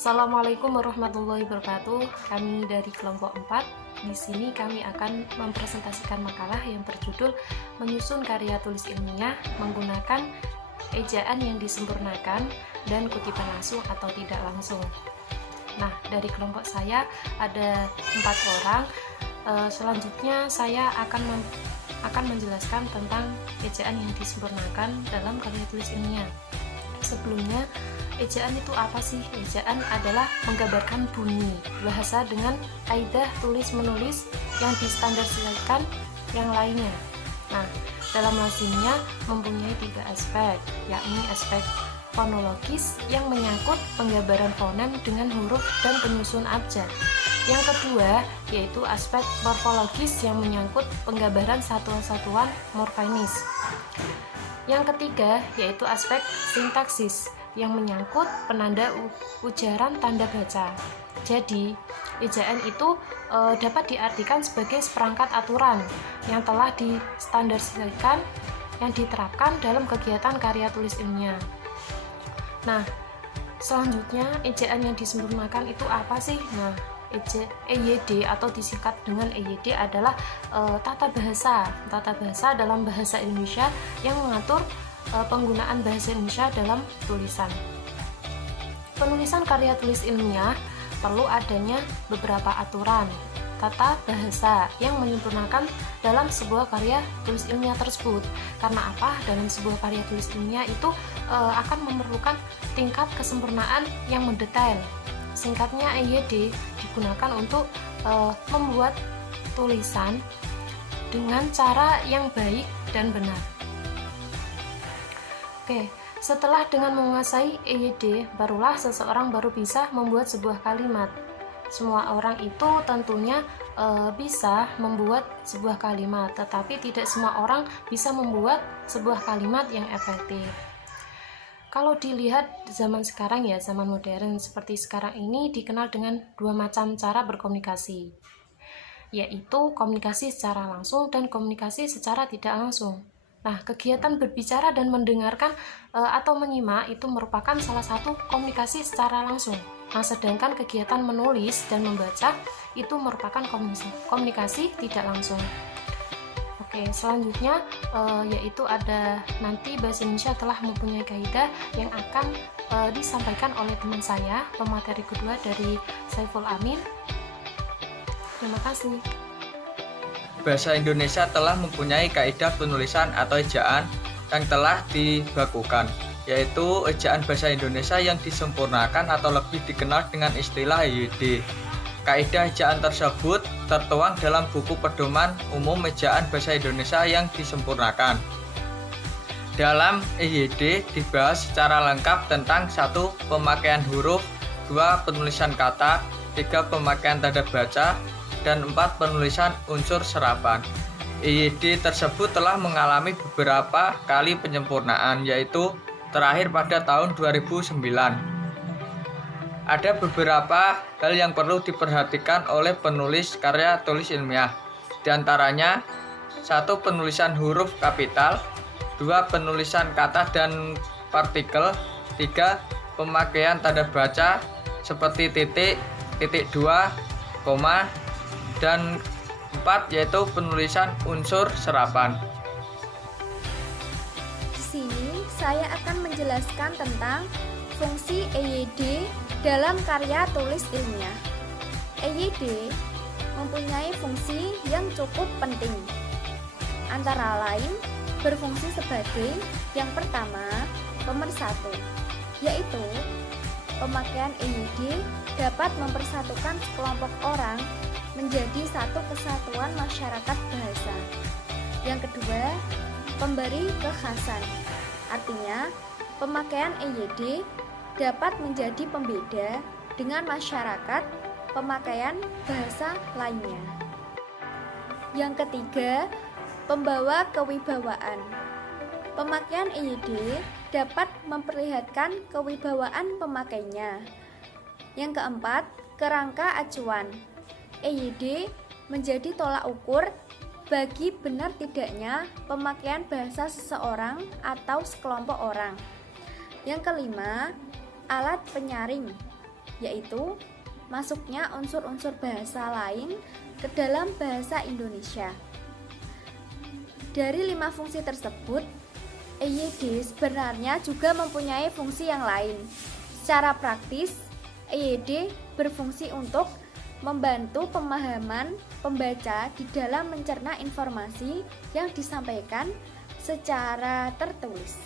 Assalamualaikum warahmatullahi wabarakatuh. Kami dari kelompok 4. Di sini kami akan mempresentasikan makalah yang berjudul Menyusun Karya Tulis Ilmiah Menggunakan Ejaan yang Disempurnakan dan Kutipan Langsung atau Tidak Langsung. Nah, dari kelompok saya ada 4 orang. Selanjutnya saya akan menjelaskan tentang ejaan yang disempurnakan dalam karya tulis ilmiah. Sebelumnya, ejaan itu apa sih? Ejaan adalah menggambarkan bunyi bahasa dengan kaidah tulis-menulis yang distandarisasikan yang lainnya. Nah, dalam lazimnya mempunyai 3 aspek, yakni aspek fonologis yang menyangkut penggambaran fonem dengan huruf dan penyusun abjad. Yang kedua, yaitu aspek morfologis yang menyangkut penggambaran satuan-satuan morfemis. Yang ketiga, yaitu aspek sintaksis yang menyangkut penanda ujaran tanda baca. Jadi, ejaan itu dapat diartikan sebagai seperangkat aturan yang telah distandarisasikan yang diterapkan dalam kegiatan karya tulis ilmiah. Nah, selanjutnya ejaan yang disempurnakan itu apa sih? Nah, EYD atau disingkat dengan EYD adalah tata bahasa dalam bahasa Indonesia yang mengatur penggunaan bahasa Indonesia dalam tulisan. Penulisan karya tulis ilmiah perlu adanya beberapa aturan tata bahasa yang menyempurnakan dalam sebuah karya tulis ilmiah tersebut. Karena apa? Dalam sebuah karya tulis ilmiah itu akan memerlukan tingkat kesempurnaan yang mendetail. Singkatnya, EYD digunakan untuk membuat tulisan dengan cara yang baik dan benar. Oke, setelah dengan menguasai EYD, barulah seseorang baru bisa membuat sebuah kalimat. Semua orang itu tentunya bisa membuat sebuah kalimat, tetapi tidak semua orang bisa membuat sebuah kalimat yang efektif. Kalau dilihat zaman sekarang ya, zaman modern seperti sekarang ini dikenal dengan 2 macam cara berkomunikasi, yaitu komunikasi secara langsung dan komunikasi secara tidak langsung. Nah, kegiatan berbicara dan mendengarkan atau menyimak itu merupakan salah satu komunikasi secara langsung. Nah, sedangkan kegiatan menulis dan membaca itu merupakan komunikasi tidak langsung. Oke, selanjutnya yaitu ada nanti bahasa Indonesia telah mempunyai kaidah yang akan disampaikan oleh teman saya, pemateri kedua dari Saiful Amin. Terima kasih. Bahasa Indonesia telah mempunyai kaidah penulisan atau ejaan yang telah dibakukan, yaitu ejaan bahasa Indonesia yang disempurnakan atau lebih dikenal dengan istilah EYD. Kaidah ejaan tersebut tertuang dalam buku pedoman umum ejaan bahasa Indonesia yang disempurnakan. Dalam EYD dibahas secara lengkap tentang 1. Pemakaian huruf, 2. Penulisan kata, 3. Pemakaian tanda baca, dan 4. Penulisan unsur serapan. EYD tersebut telah mengalami beberapa kali penyempurnaan, yaitu terakhir pada tahun 2009. Ada beberapa hal yang perlu diperhatikan oleh penulis karya tulis ilmiah. Di antaranya 1. Penulisan huruf kapital, 2. Penulisan kata dan partikel, 3. Pemakaian tanda baca seperti titik, titik 2, koma, dan 4. Yaitu penulisan unsur serapan. Di sini saya akan menjelaskan tentang fungsi EYD dalam karya tulis ilmiah. EYD mempunyai fungsi yang cukup penting. Antara lain, berfungsi sebagai yang pertama, pemersatu, yaitu pemakaian EYD dapat mempersatukan sekelompok orang menjadi satu kesatuan masyarakat bahasa. Yang kedua, pemberi kekhasan. Artinya, pemakaian EYD dapat menjadi pembeda dengan masyarakat pemakaian bahasa lainnya. Yang ketiga, pembawa kewibawaan. Pemakaian EYD dapat memperlihatkan kewibawaan pemakainya. Yang keempat, kerangka acuan. EYD menjadi tolak ukur bagi benar tidaknya pemakaian bahasa seseorang atau sekelompok orang. Yang kelima, alat penyaring. yaitu masuknya unsur-unsur bahasa lain ke dalam bahasa Indonesia. Dari 5 fungsi tersebut, EYD sebenarnya juga mempunyai fungsi yang lain. Secara praktis, EYD berfungsi untuk membantu pemahaman pembaca di dalam mencerna informasi yang disampaikan secara tertulis.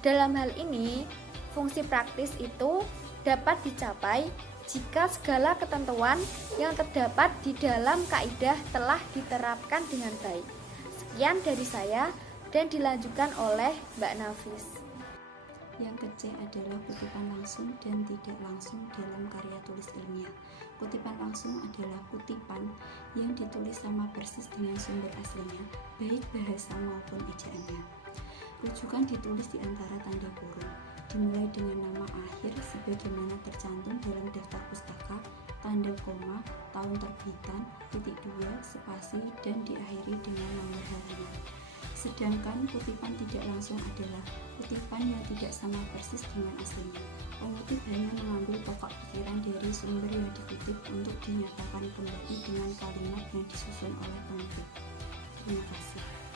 Dalam hal ini, fungsi praktis itu dapat dicapai jika segala ketentuan yang terdapat di dalam kaidah telah diterapkan dengan baik. Sekian dari saya dan dilanjutkan oleh Mbak Nafis. Yang ketiga adalah kutipan langsung dan tidak langsung dalam karya tulis ilmiah. Kutipan langsung adalah kutipan yang ditulis sama persis dengan sumber aslinya, baik bahasa maupun ejaannya. Rujukan ditulis di antara tanda kurung, dimulai dengan nama akhir sebagaimana tercantum dalam daftar pustaka, tanda koma, tahun terbitan, titik 2, spasi, dan diakhiri dengan nomor harian. Sedangkan kutipan tidak langsung adalah kutipan yang tidak sama persis dengan aslinya. Pengutip hanya mengambil pokok pikiran dari sumber yang dikutip untuk dinyatakan kembali dengan kalimat yang disusun oleh pengutip. Terima kasih.